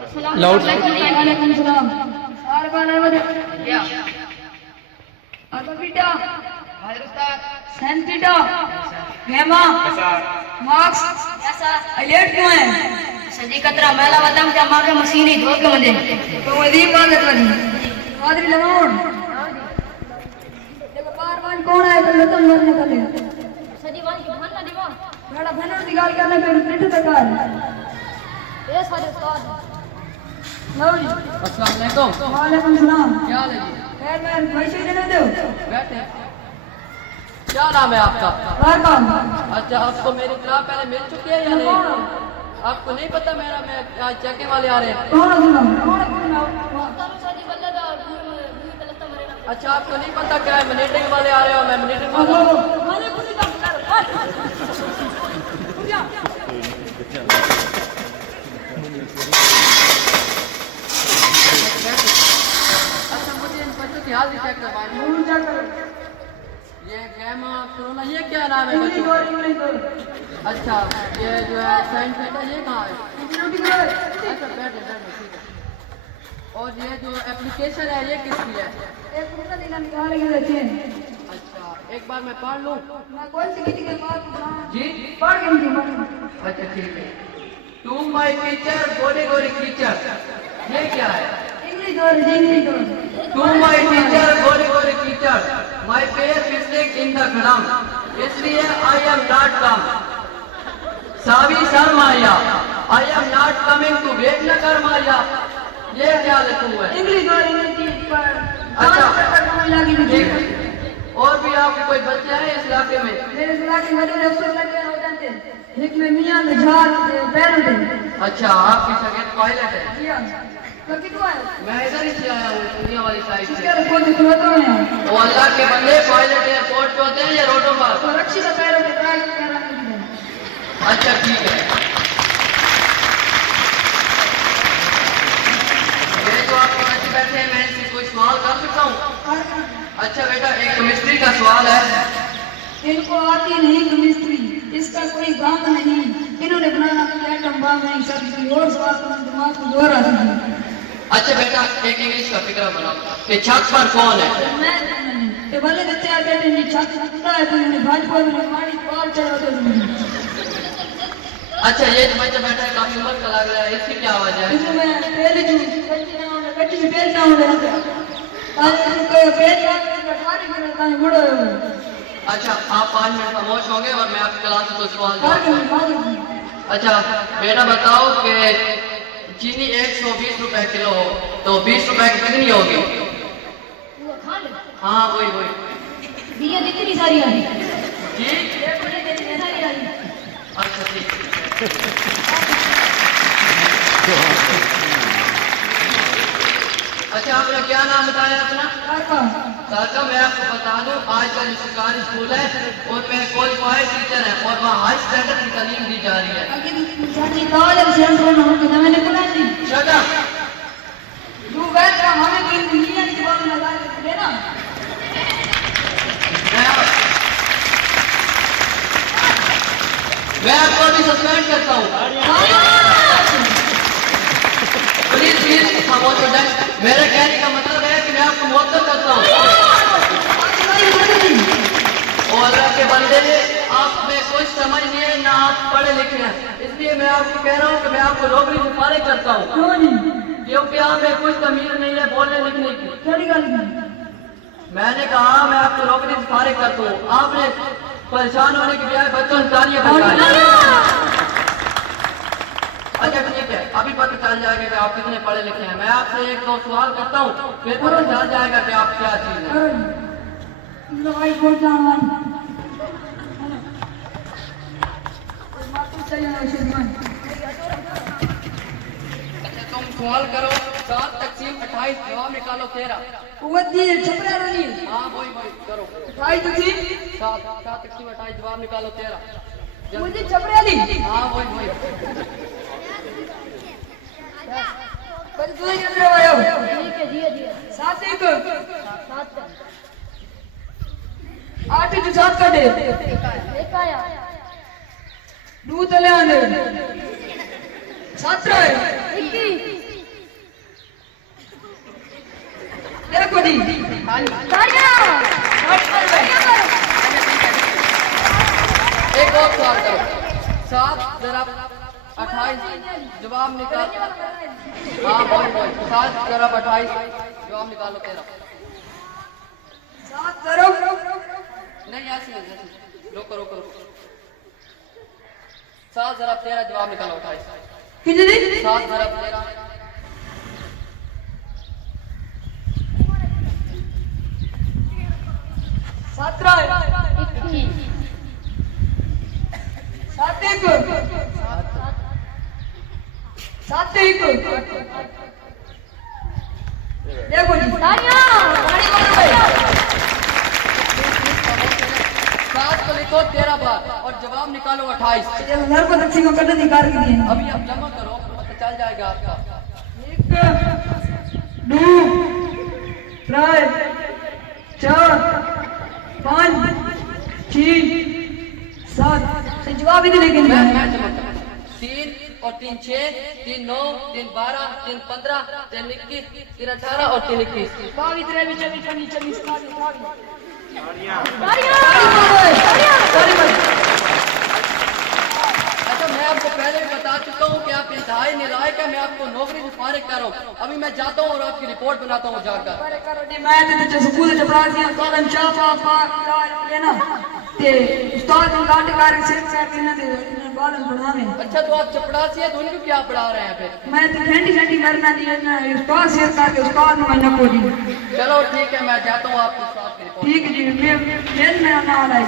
Loud वालेकुम सलाम सार बाना बजे क्या अल्फा बीटा हाजिर उस्ताद साइन थीटा गामा मार्क्स ऐसा अलर्ट क्यों है सदी कतरा मेला वतम जमा के मशीनी धो के मुझे तो वही बात है हाजिर लगाउन देखो बार कौन है तो लतम मरने का ले सदी वाली की भान ना दिवा बड़ा भान की गाल करने पे पिट बेकार ये सारे उस्ताद लो जी अस्सलाम वालेकुम। वालेकुम सलाम क्या हाल है जी? खैर मैं पैसे देने दो बैठे। क्या नाम है आपका? वेलकम अच्छा, आपको मेरी क्लास पहले मिल चुकी है या नहीं? आपको नहीं पता मेरा मैं आज चेकिंग वाले आ रहे हैं। कौन सुना अच्छा, आपको नहीं पता क्या है मिनेटिंग वाले आ रहे हो? मैं मिनेटिंग वाला हाल भी चेक करवाएं। ये गैमा कोरोना ये क्या नाम है बच्चों? अच्छा, ये जो है साइन थीटा ये कहाँ है? अच्छा, बैठे ठीक है। और ये जो एप्लीकेशन है ये किसकी है? अच्छा, एक बार मैं पढ़ लूँ जी? अच्छा ठीक है। To my teacher Gore Gore teacher ये क्या है? To my teacher, Gore Gore teacher, my face mistake in the gram, इसलिए I am not come. सावी sir Maya, I am not coming to wait न कर माया. ये क्या लिखा हुआ है? अच्छा, ठीक है। और भी आपके कोई बच्चे हैं इस इलाके में? मेरे इलाके में अफसर लगे हो जाते हैं एक में मियां में झाड़ पैरों में अच्छा, आपकी जगह पायलट है? मैं मैं इधर ही से आया हूँ दुनिया वाली साइड से। वो अल्लाह के बंदे पायलट एयरपोर्ट पे होते हैं या रोडों पर? सुरक्षित पैरों के अच्छा ठीक है। ये जो आपके बच्चे बैठे हैं मैं इनसे कोई सवाल कर सकता हूँ? अच्छा बेटा, एक केमिस्ट्री का सवाल है। इनको आती नहीं केमिस्ट्री, इसका कोई काम नहीं, इन्होंने बनाना एटम बम नहीं, सब किसी और सवाल का दिमाग को जोर आता है। अच्छा बेटा, एक इंग्लिश का फिक्र बनाओ कि छत पर कौन है? ये भले बच्चे आ बैठे नहीं छत छतरा है तो इन्हें भाजपा में हमारी पार चढ़ाते हैं। अच्छा, ये जो बच्चा बैठा है काफी उम्र का लग रहा है, इसकी क्या वजह है? इसमें मैं पहले जो कच्ची में पेल ना हो रहा आज इनको पेल ना बटवारी करता है मुड़ो। अच्छा, आप 5 मिनट खामोश होंगे और मैं आपकी क्लास को सवाल भाग दूंगा। अच्छा बेटा बताओ कि चीनी 120 रुपए किलो हो तो 20 रुपए की कितनी होगी? हाँ वही ये कितनी सारी आ रही जी? ये बड़ी कितनी सारी आ रही। अच्छा ठीक। अच्छा, आपने क्या नाम बताया अपना? काका, मैं आपको बता दूं आज का जो सरकारी स्कूल है और मैं क्वालिफाइड टीचर है और वहाँ हाई स्टैंडर्ड की तालीम दी जा रही है। Shut up! मैं आपको अभी सस्पेंड करता हूँ। प्लीज खामोश हो जाए। मेरे कहने का मतलब है कि मैं आपको मुअत्तल करता हूँ। और अल्लाह के बंदे, आप में कुछ समझ नहीं है ना आप पढ़े लिखे हैं, इसलिए मैं आपको कह रहा हूँ कि मैं आपको नौकरी से फारिग करता हूँ क्योंकि आप में कुछ तमीज नहीं है बोलने लिखने की। मैंने कहा मैं आपको नौकरी से फारिग करता हूँ। आपने परेशान होने की बजाय बच्चों से तालियां बजाई। अच्छा ठीक है, अभी पता चल जाएगा कि आप कितने पढ़े लिखे हैं। मैं आपसे 1-2 सवाल करता हूँ, फिर पता चल जाएगा कि आप क्या चीज है। अच्छा तुम सवाल करो। 7 तक़सीम 28 जवाब निकालो 13। हाँ वही करो। 7 तक़सीम 28 जवाब निकालो 13। हाँ वही आठ जो सात का दे दूध ले आने छात्र है देखो जी तालियां एक और सवाल करो। 7 जरा 28 जवाब निकाल। हाँ बोल 7 जरा 28 जवाब निकालो तेरा। 7 0 नहीं ऐसे रोको रोको रोको। 7 जरा 13 जवाब निकालो 28। कितने 7 जरा 13 17 7 1 7 1 देखो जी तालियां 7 को लिखो 13 बार और जवाब निकालो 28। घर को दक्षिण को कटन निकाल के दिए अभी आप जमा करो पता चल जाएगा आपका। 1 2 3 4 5 6 7 से जवाब ही नहीं लेके मैं जमा करूँ। 3 और 3 6 3 9 3 12 3 15 3 21 3 18 और 3 21। 22 23 24 25 26 अच्छा मैं आपको पहले भी बता चुका हूँ कि आप इंतहाई नालायक है। मैं आपको नौकरी से फारिग कर रहा हूँ। अभी मैं जाता हूँ और आपकी रिपोर्ट बनाता हूँ जाकर। मैं तो स्कूल चपड़ा दिया कॉलम चाफा लेना ते उस्ताद ने काट कर सिर करके ना दे बालन पढ़ावे। अच्छा तो आप चपड़ासी है तो उनको क्या पढ़ा रहे हैं फिर? मैं तो घंटी घंटी करना दी ना उस्ताद सिर करके उस्ताद ने मैं को दी। चलो ठीक है मैं जाता हूँ आपके साथ की रिपोर्ट। ठीक जी मेरा नाम है